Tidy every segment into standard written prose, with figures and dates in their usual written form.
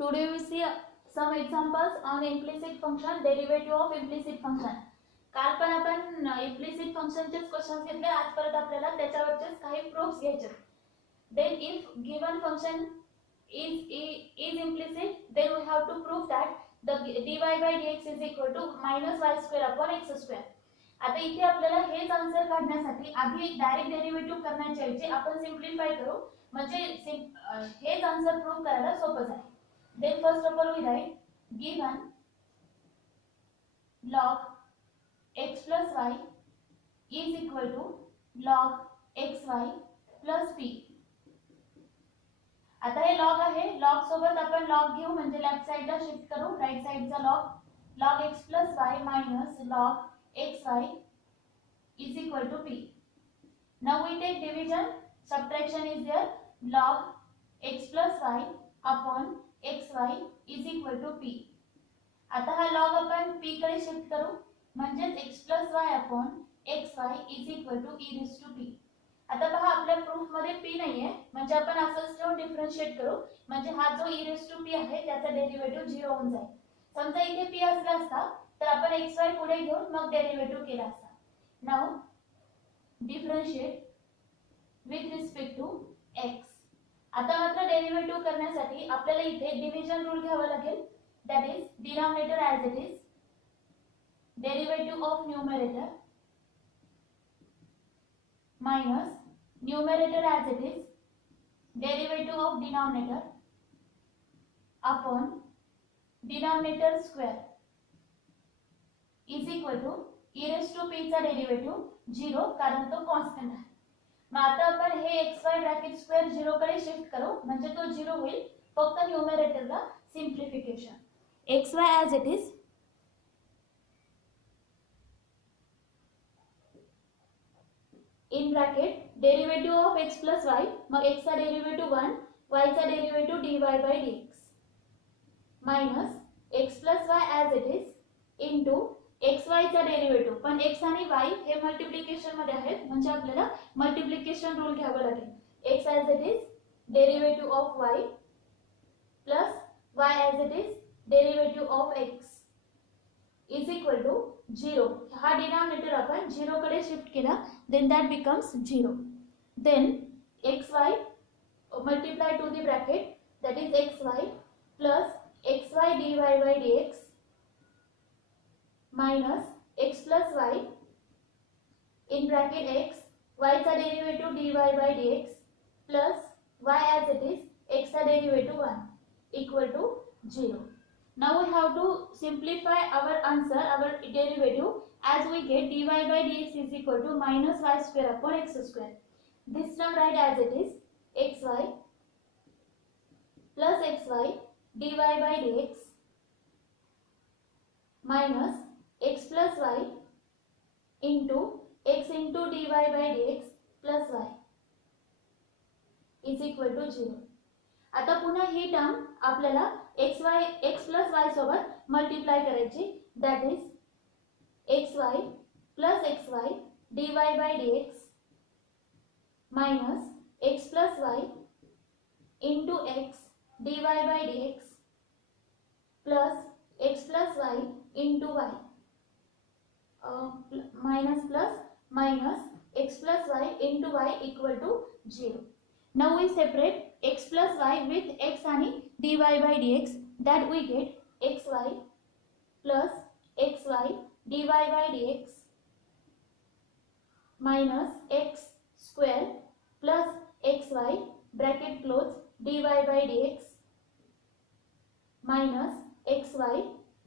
Today we see some examples on implicit function, derivative of implicit function. काल पण आपण implicit functionचेच questions घेतले. आज परत आपल्याला त्याच्यावरचेच काही प्रूफ्स घ्यायचे. Then if given function is implicit, then we have to prove that the dy by dx is equal to minus y square upon x square. आता इथे आपल्याला हेच आन्सर काढण्यासाठी आधी डायरेक्ट डेरिव्हेटिव्ह करण्याच्या ऐवजी आपण सिम्प्लिफाय करू, म्हणजे हेच आन्सर प्रूव्ह करायला सोपं जाईल. Then first of all we write given log x plus y is equal to log xy plus p. आता हे log आहे, log सोबत आपण log घेऊ म्हणजे लेफ्ट साइडला शिफ्ट करू, right साइडचा log x plus y minus log xy is equal to p. Now we take division, subtraction is there, log x plus y upon xy is equal to p. आता हा log आपण p कडे shift करू म्हणजे x plus y upon xy is equal to e raised to p. आता पहा आपल्या proof मध्ये p नाहीये म्हणजे आपण असंच ठेवून डिफरन्शिएट करू म्हणजे हा जो e raised to p आहे त्याचा डेरिव्हेटिव्ह 0 होऊन जाईल. समजा इथे p असला असता तर आपण xy पुढे घेऊन मग डेरिव्हेटिव्ह केला असता. Now differentiate with respect to x. आता मात्र डेरिव्हेटिव्ह करण्यासाठी आपल्याला इथे डिव्हिजन रूल घ्यावा लागेल. That is denominator as it is derivative of numerator minus numerator as it is derivative of denominator upon denominator square is equal to e raised to p चा derivative 0 कारण तो constant आहे. मग आता आपण हे xy bracket square 0 कडे shift करू म्हणजे तो 0 होईल. फक्त न्यूमरेटरला simplification xy as it is in bracket derivative of x plus y, मग x चा डेरिव्हेटिव्ह 1, y चा derivative dy by dx minus x plus y as it is into xy चा डेरिव्हेटिव्ह, पण x आणि y हे multiplication मध्ये आहेत म्हणजे आपल्याला मल्टिप्लिकेशन रूल घ्यावा लागेल. x as it is derivative of y plus y as it is derivative of x is equal to 0. हा डिनॉमिनेटर आपण 0 कडे शिफ्ट केला then that becomes 0. Then xy multiply to the bracket that is xy plus xy dy by dx minus x plus y in bracket x, y चा derivative dy by dx plus y as it is x चा derivative 1 equal to 0. Now we have to simplify our answer, our derivative, as we get dy by dx is equal to minus y square upon x square. This term write as it is xy plus xy dy by dx minus x plus y into x into dy by dx plus y is equal to 0. आता पुन्हा ही term आपल्याला x plus y सोबत multiply करायची. That is xy plus xy dy by dx minus x plus y into x dy by dx plus x plus y into y minus plus minus x plus y into y equal to 0. Now we separate x plus y with x आणि dy by dx, that we get xy plus xy dy by dx minus x square plus xy bracket close dy by dx minus xy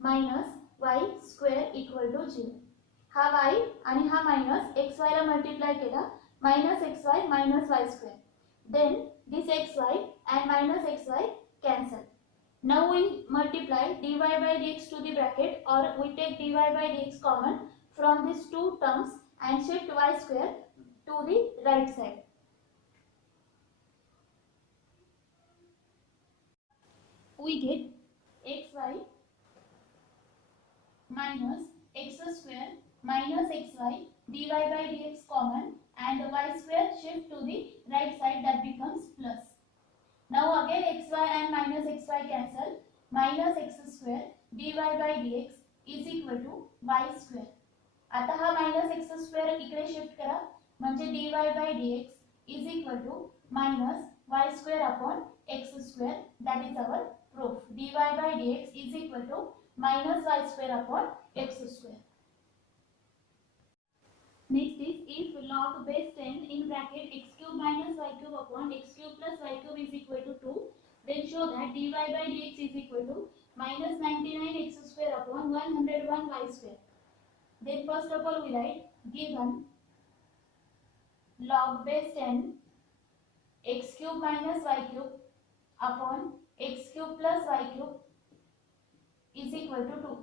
minus y square equal to 0. हा y आणि हा minus xy ला multiply केला minus xy minus y square. Then this xy and minus xy cancel. Now we multiply dy by dx to the bracket, or we take dy by dx common from these two terms and shift y square to the right side. We get xy minus x square minus xy dy by dx common and y square shift to the right side, that becomes plus. Now again xy and minus xy cancel. Minus x square dy by dx is equal to y square. आता हा minus x square इकडे shift करा म्हणजे dy by dx is equal to minus y square upon x square. That is our proof. dy by dx is equal to minus y square upon x square. Next is if log base 10 in bracket x cube minus y cube upon x cube plus y cube is equal to 2, then show that dy by dx is equal to minus 99 x square upon 101 y square. Then first of all we write given log base 10 x cube minus y cube upon x cube plus y cube is equal to 2.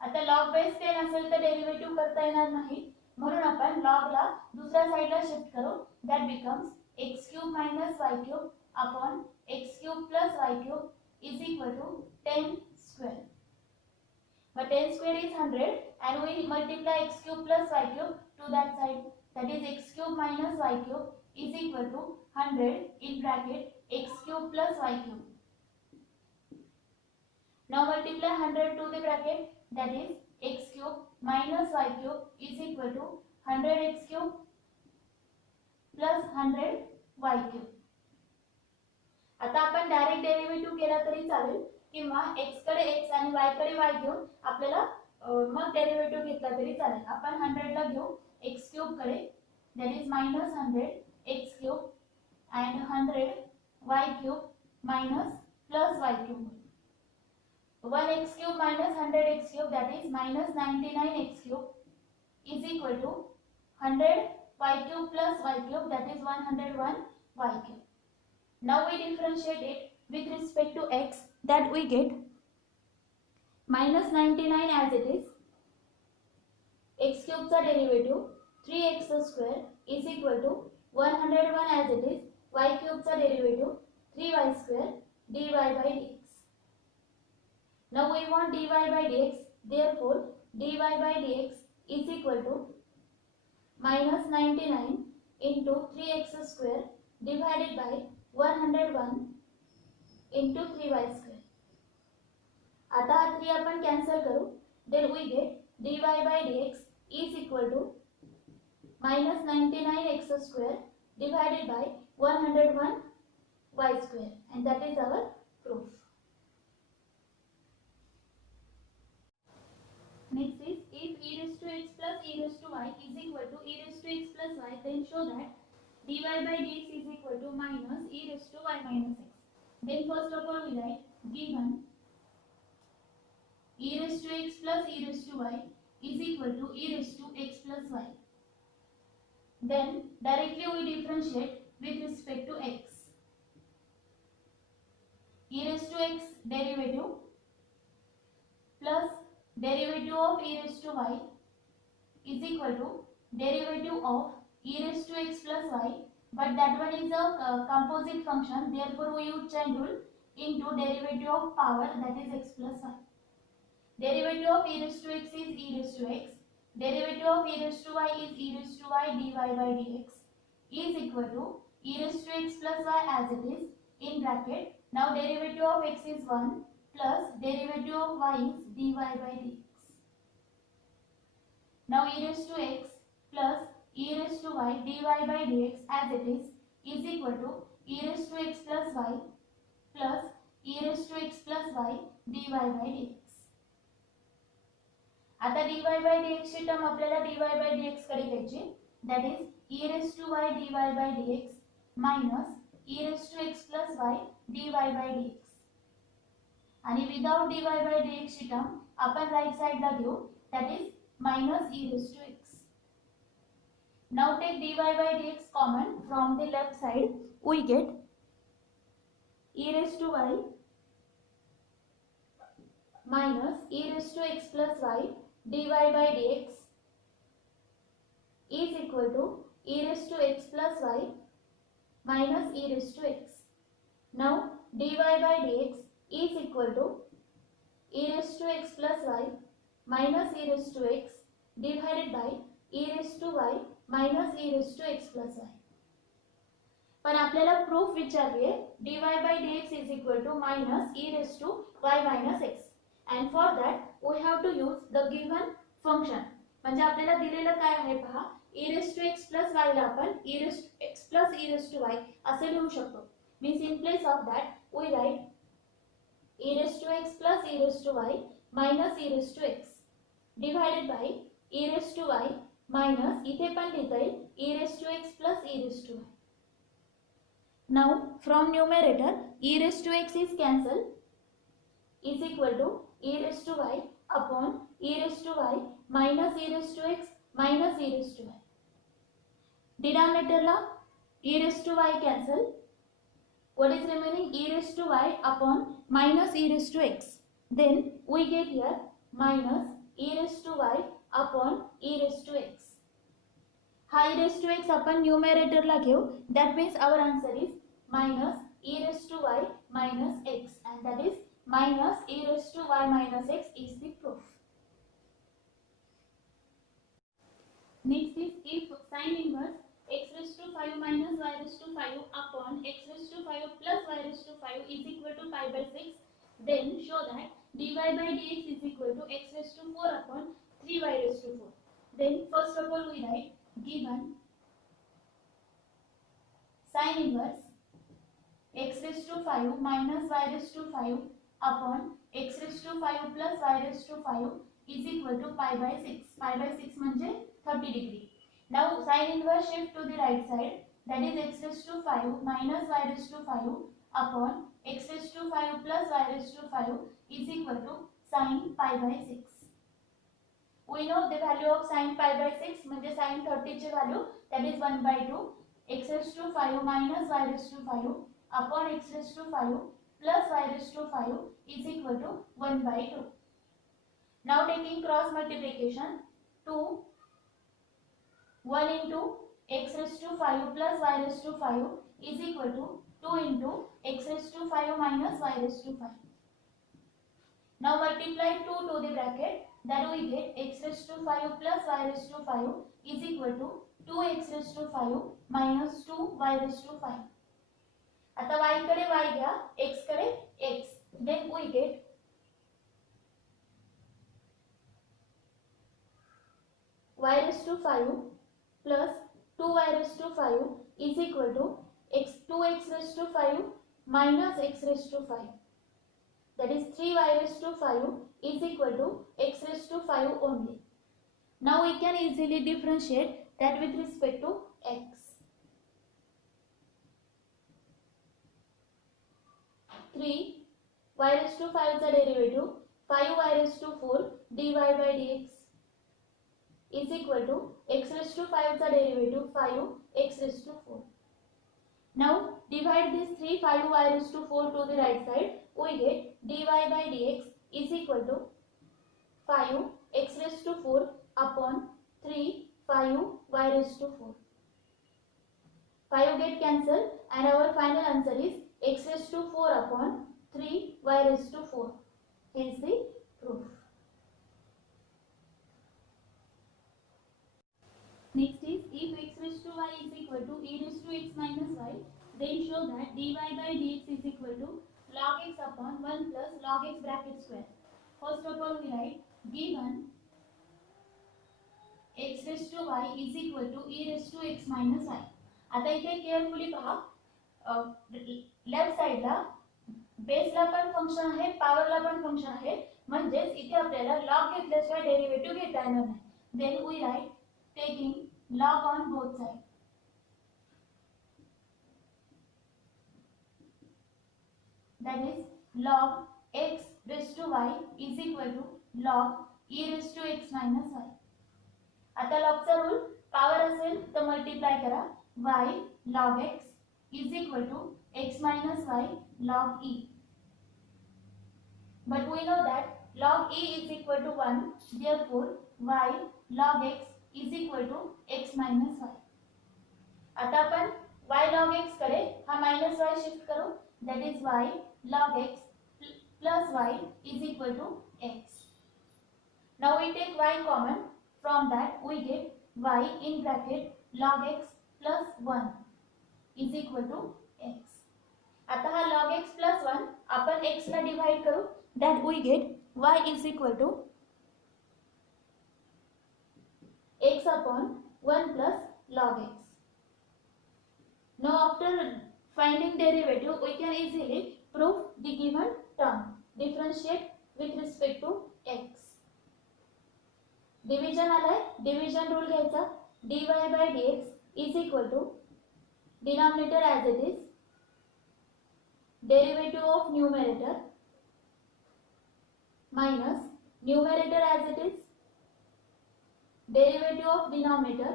आता log base 10 असेल तर derivative करता येणार नाही, म्हणून आपण log ला दुसऱ्या साइडला शिफ्ट करू. That becomes x cube minus y cube upon x cube plus y cube is equal to 10 square. But 10 square is 100 and we multiply x cube plus y cube to that side. That is x cube minus y cube is equal to 100 in bracket x cube plus y cube. Now multiply 100 to the bracket, that is x cube minus y cube is equal to 100 x cube plus 100 y cube. आता आपण direct derivative केला तरी चालेल किंवा x कडे x आणि y कडे y घेऊन आपल्याला मग डेरिव्हेटिव्ह घेतला तरी चालेल. आपण 100 ला घेऊ x क्यूब कडे, that is minus 100 x cube and 100 y cube minus plus y cube. 1 x cube minus 100 x cube, that is minus 99 x cube is equal to 100 y cube plus y cube, that is 101 y cube. Now we differentiate it with respect to x, that we get minus 99 as it is, x cube चा derivative 3x square is equal to 101 as it is, y cube चा derivative 3y square dy by dx. Now we want dy by dx, therefore dy by dx is equal to minus 99 into 3x square divided by 101 into 3y square. आता हा 3 आपण cancel करू. Then we get dy by dx is equal to minus 99 x square divided by 101 y square, and that is our proof. Next is if e raised to x plus e raised to y is equal to e raised to x plus y, then show that dy by dx is equal to minus e raised to y minus x. Then first of all we write given e raised to x plus e raised to y is equal to e raised to x plus y. Then directly we differentiate with respect to x. E raised to x derivative plus derivative of e raised to y is equal to derivative of e raised to x plus y, but that one is a composite function, therefore we use chain rule into derivative of power, that is x plus y. Derivative of e raised to x is e raised to x, derivative of e raised to y is e raised to y dy by dx is equal to e raised to x plus y as it is in bracket. Now derivative of x is 1 plus derivative of y is dy by dx. Now e raised to x plus e raised to y dy by dx as it is equal to e raised to x plus y plus e raised to x plus y dy by dx. आता dy by dx ची term आपल्याला dy by dx कडे घ्यायची, that is e raised to y dy by dx minus e raised to x plus y dy by dx. आणि without dy by dx ची term आपण right साइडला घेऊ, that is minus e raised to x. Now take dy by dx common from the left side, we get e raised to y minus e raised to x plus y dy by dx is equal to e raised to x plus y minus e raised to x. Now dy by dx is equal to e raised to x plus y minus e raised to x divided by e raised to y minus e raised to x plus y. पण आपल्याला proof विचारली आहे dy by dx is equal to minus e raised to y minus x and for that we have to use the given function. म्हणजे आपल्याला दिलेलं काय आहे पहा e raised to x plus y ला आपण e raised to x plus e raised to y असे लिहू शकतो. means in place of that we write e raised to x plus e raised to y minus e raised to x divided by e raised to y minus इथे पण लिहिता येईल e raised to x plus e raised to y. Now from numerator e raised to x is cancelled is equal to e raised to y upon e raised to y minus e raised to x minus e raised to y. Denominator La e raised to y cancel. What is remaining? E raised to y upon minus e raised to x. Then we get here minus e raised to y upon e raised to x. हा e raised to x आपण numerator ला घेऊ. That means our answer is minus e raised to y minus x and that is minus e raised to y minus x is the proof. Next is if sin inverse x raised to 5 minus y raised to 5 upon x raised to 5 plus y raised to 5 is equal to pi by 6, then show that dy by dx is equal to x raised to 4 upon 3y raised to 4. Then first of all we write given sin inverse x raised to 5 minus y raised to 5 upon x raised to 5 plus y raised to 5 is equal to pi by 6. Pi by 6 म्हणजे 30 degree. Now sin inverse shift to the right side, that is x raised to 5 minus y raised to 5 upon x raised to 5 plus y raised to 5 is equal to sin pi by 6. We know the value of sin pi by 6 म्हणजे sin 30 ची value, that is 1 by 2 x raised to 5 minus y raised to 5 upon x raised to 5 plus y raised to 5 is equal to 1 by 2. Now taking cross multiplication, 2 1 into x raised to 5 plus y raised to 5 is equal to 2 into x raised to 5 minus y raised to 5. Now multiply 2 to the bracket, that we get x raised to 5 plus y raised to 5 is equal to 2x raised to 5 minus 2y raised to 5. आता y कडे y घ्या, x कडे x, then we get y raised to 5 plus 2y raised to 5 is equal to 2x raised to 5 minus x raised to 5. That is 3y raised to 5 is equal to x raised to 5 only. Now we can easily differentiate that with respect to x. 3 y raised to 5 चा derivative 5y raised to 4 dy by dx is equal to x raised to 5 चा derivative 5x raised to 4. Now divide this 3 5y raised to 4 to the right side, we get dy by dx is equal to 5x raised to 4 upon 3 5y raised to 4. 5 get cancelled and our final answer is x raised to 4 upon 3y raised to 4. Hence the proof. Next is if x raised to y is equal to e raised to x minus y, then show that dy by dx is equal to log x upon 1 plus log x bracket square. First of all we write given x raised to y is equal to e raised to x minus y. आता इथे carefully पहा, left साइडला बेसला पण function आहे, पॉवरला पण function आहे, म्हणजे इथे आपल्याला लॉग घेतल्याशिवाय डेरिव्हेटिव्ह घेता येणार नाही. Then we write taking log on both side, that is log x raised to y is equal to log e raised to x minus y. आता लॉगचा रूल पॉवर असेल तर मल्टिप्लाय करा, y log x is equal to x minus y log e. But we know that log e is equal to 1, therefore y log x is equal to x minus y. आता आपण y log x कडे हा minus y shift करू, that is y log x plus y is equal to x. Now we take y common, from that we get y in bracket log x plus 1. Is equal to x. आता हा log x plus 1 आपण x ला divide करू, that we get y is equal to x upon 1 plus log x. Now after finding derivative, we can easily prove the given term. Differentiate with respect to x. Division आलाय, division rule घ्यायचा. dy by dx is equal to denominator as it is, derivative of numerator minus numerator as it is, derivative of denominator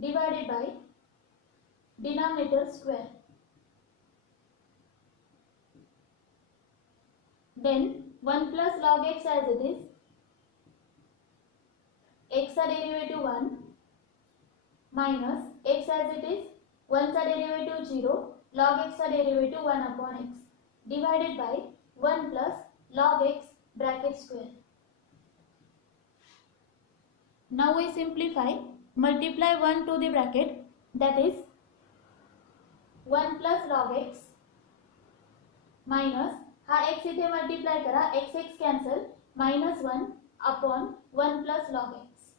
divided by denominator square. Then 1 plus log x as it is, x a derivative 1 minus x as it is, 1 a derivative 0, log x a derivative 1 upon x divided by 1 plus log x bracket square. Now we simplify, multiply 1 to the bracket, that is 1 plus log x minus हा x इथे multiply करा, x x cancel, minus 1 upon 1 plus log x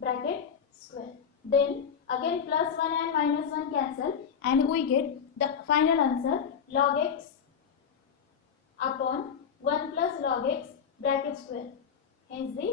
bracket square. Then again plus 1 and minus 1 cancel and we get the final answer log x upon 1 plus log x bracket square. Hence the